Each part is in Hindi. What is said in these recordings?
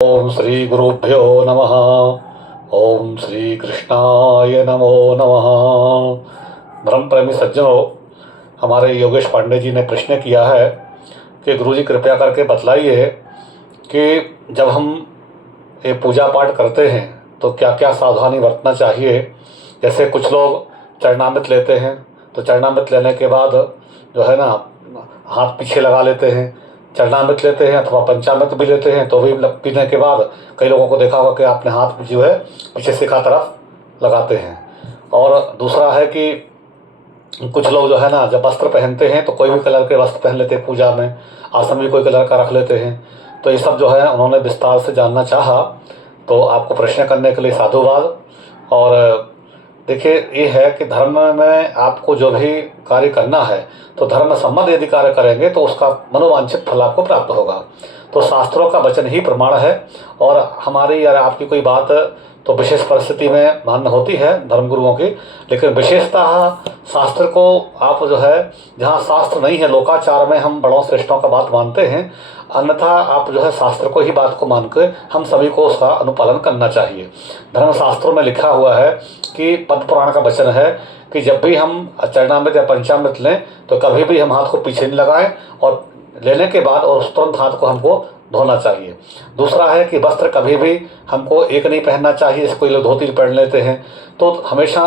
ओम श्री गुरुभ्यो नमः। ओम श्री कृष्णाय नमो नमः। धर्म प्रेमी सज्जनों, हमारे योगेश पांडे जी ने प्रश्न किया है कि गुरुजी कृपया करके बतलाइए कि जब हम ये पूजा पाठ करते हैं तो क्या क्या सावधानी बरतना चाहिए। जैसे कुछ लोग चरणामृत लेते हैं तो चरणामृत लेने के बाद जो है ना हाथ पीछे लगा लेते हैं, चरणामृत लेते हैं अथवा पंचामृत भी लेते हैं तो भी पीने के बाद कई लोगों को देखा होगा कि अपने हाथ जो है पीछे सिखा तरफ लगाते हैं। और दूसरा है कि कुछ लोग जो है ना जब वस्त्र पहनते हैं तो कोई भी कलर के वस्त्र पहन लेते हैं, पूजा में आसन भी कोई कलर का रख लेते हैं। तो ये सब जो है उन्होंने विस्तार से जानना चाहा, तो आपको प्रश्न करने के लिए साधुवाद। और देखिए, ये है कि धर्म में आपको जो भी कार्य करना है तो धर्म सम्मत यदि कार्य करेंगे तो उसका मनोवांछित फल आपको प्राप्त होगा। तो शास्त्रों का वचन ही प्रमाण है। और हमारी या आपकी कोई बात तो विशेष परिस्थिति में मान्य होती है धर्मगुरुओं की, लेकिन विशेषतः शास्त्र को आप जो है जहाँ शास्त्र नहीं है, लोकाचार में हम बड़ों श्रेष्ठों का बात मानते हैं, अन्यथा आप जो है शास्त्र को ही बात को मान कर हम सभी को उसका अनुपालन करना चाहिए। धर्मशास्त्रों में लिखा हुआ है कि पद्म पुराण का वचन है कि जब भी हम चरणामृत या पंचामृत लें तो कभी भी हम हाथ को पीछे नहीं लगाएं और लेने के बाद और उस तुरंत हाथ को हमको धोना चाहिए। दूसरा है कि वस्त्र कभी भी हमको एक नहीं पहनना चाहिए। जैसे कोई लोग धोती पहन लेते हैं तो हमेशा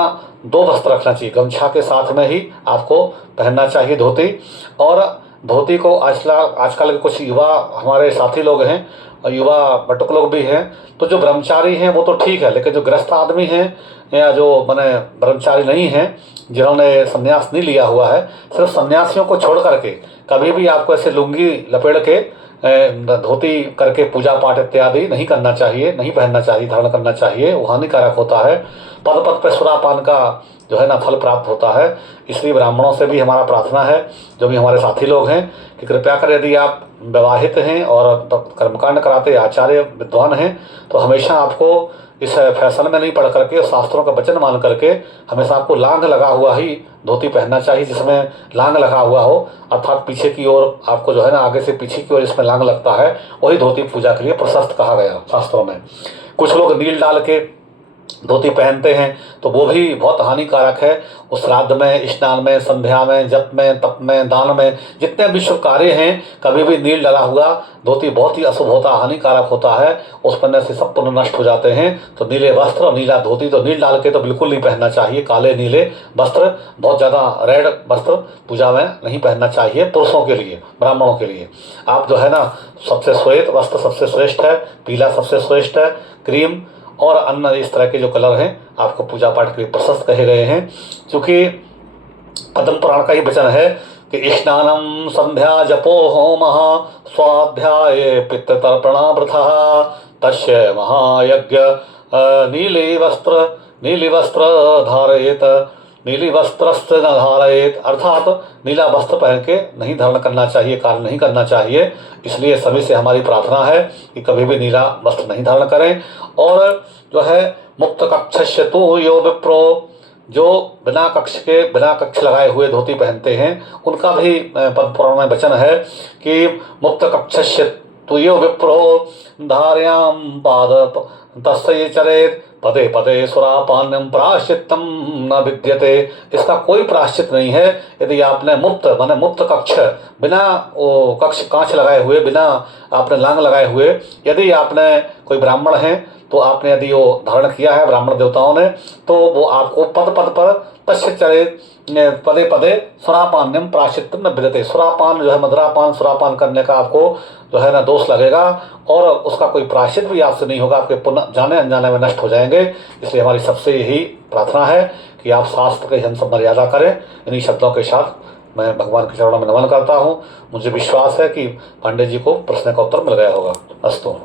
दो वस्त्र रखना चाहिए, गमछा के साथ में ही आपको पहनना चाहिए धोती। और धोती को आजकल के कुछ युवा हमारे साथी लोग हैं और युवा बटुक लोग भी हैं, तो जो ब्रह्मचारी हैं वो तो ठीक है, लेकिन जो गृहस्थ आदमी हैं या जो माने ब्रह्मचारी नहीं हैं, जिन्होंने संन्यास नहीं लिया हुआ है, सिर्फ सन्यासियों को छोड़ करके कभी भी आपको ऐसे लुंगी लपेट के धोती करके पूजा पाठ इत्यादि नहीं करना चाहिए, नहीं पहनना चाहिए, धारण करना चाहिए। वो हानिकारक होता है। पद पद पे सुरापान का जो है ना फल प्राप्त होता है। इसलिए ब्राह्मणों से भी हमारा प्रार्थना है, जो भी हमारे साथी लोग हैं, कि कृपया कर यदि आप विवाहित हैं और कर्मकांड कराते आचार्य विद्वान हैं तो हमेशा आपको इस फैशन में नहीं पढ़ करके शास्त्रों का वचन मान करके हमेशा आपको लांग लगा हुआ ही धोती पहनना चाहिए, जिसमें लांग लगा हुआ हो, अर्थात पीछे की ओर आपको जो है ना आगे से पीछे की ओर जिसमें लांग लगता है वही धोती पूजा के लिए प्रशस्त कहा गया शास्त्रों में। कुछ लोग नील डाल के धोती पहनते हैं तो वो भी बहुत हानिकारक है। उस श्राद्ध में, स्नान में, संध्या में, जप में, तप में, दान में, जितने भी शुभ कार्य हैं, कभी भी नील डला हुआ धोती बहुत ही अशुभ होता, हानिकारक होता है। उस पन्ने से सब पुण्य नष्ट हो जाते हैं। तो नीले वस्त्र और नीला धोती तो नील डाल के तो बिल्कुल नहीं पहनना चाहिए। काले नीले वस्त्र, बहुत ज़्यादा रेड वस्त्र पूजा में नहीं पहनना चाहिए। पुरुषों के लिए, ब्राह्मणों के लिए आप जो है ना सबसे श्वेत वस्त्र सबसे श्रेष्ठ है, पीला सबसे श्रेष्ठ है, क्रीम और अन्य इस तरह के जो कलर हैं आपको पूजा पाठ के लिए प्रशस्त कहे गए हैं। क्योंकि पद्म पुराण का ही वचन है कि स्नानम संध्या जपो होम स्वाध्याय पितृतर्पणा वृथा तस्य महायज्ञ नीली वस्त्र धारयेत नीली वस्त्रस्थ न धारयेत, अर्थात नीला वस्त्र पहन के नहीं धारण करना चाहिए, कार्य नहीं करना चाहिए। इसलिए सभी से हमारी प्रार्थना है कि कभी भी नीला वस्त्र नहीं धारण करें। और जो है मुक्त कक्षस्य तु यो विप्रो, जो बिना कक्ष लगाए हुए धोती पहनते हैं उनका भी पद्म पुराण में वचन है कि मुक्त कक्षस्य तु यो विप्रो धार्याम पाद तस्य चरेत पदे पदे सुरापान्यम प्राश्चित्तम न विद्यते। इसका कोई प्राश्चित नहीं है। यदि आपने मुक्त कक्ष, बिना कक्ष कांच लगाए हुए, बिना आपने लांग लगाए हुए, यदि आपने कोई ब्राह्मण है तो आपने यदि वो धारण किया है ब्राह्मण देवताओं ने, तो वो आपको पद पद पर तस्य चरेत पदे पदे सुरापान्यम प्राश्चित्तम न विद्यते। सुरापान जो है मदिरापान, सुरापान करने का आपको जो है ना दोष लगेगा और उसका कोई प्रायश्चित भी आपसे नहीं होगा, आपके पुण्य जाने अनजाने में नष्ट हो जाएंगे। इसलिए हमारी सबसे यही प्रार्थना है कि आप शास्त्र की हम सब मर्यादा करें। इन्हीं शब्दों के साथ मैं भगवान के चरणों में नमन करता हूँ। मुझे विश्वास है कि पांडे जी को प्रश्न का उत्तर मिल गया होगा। अस्तु।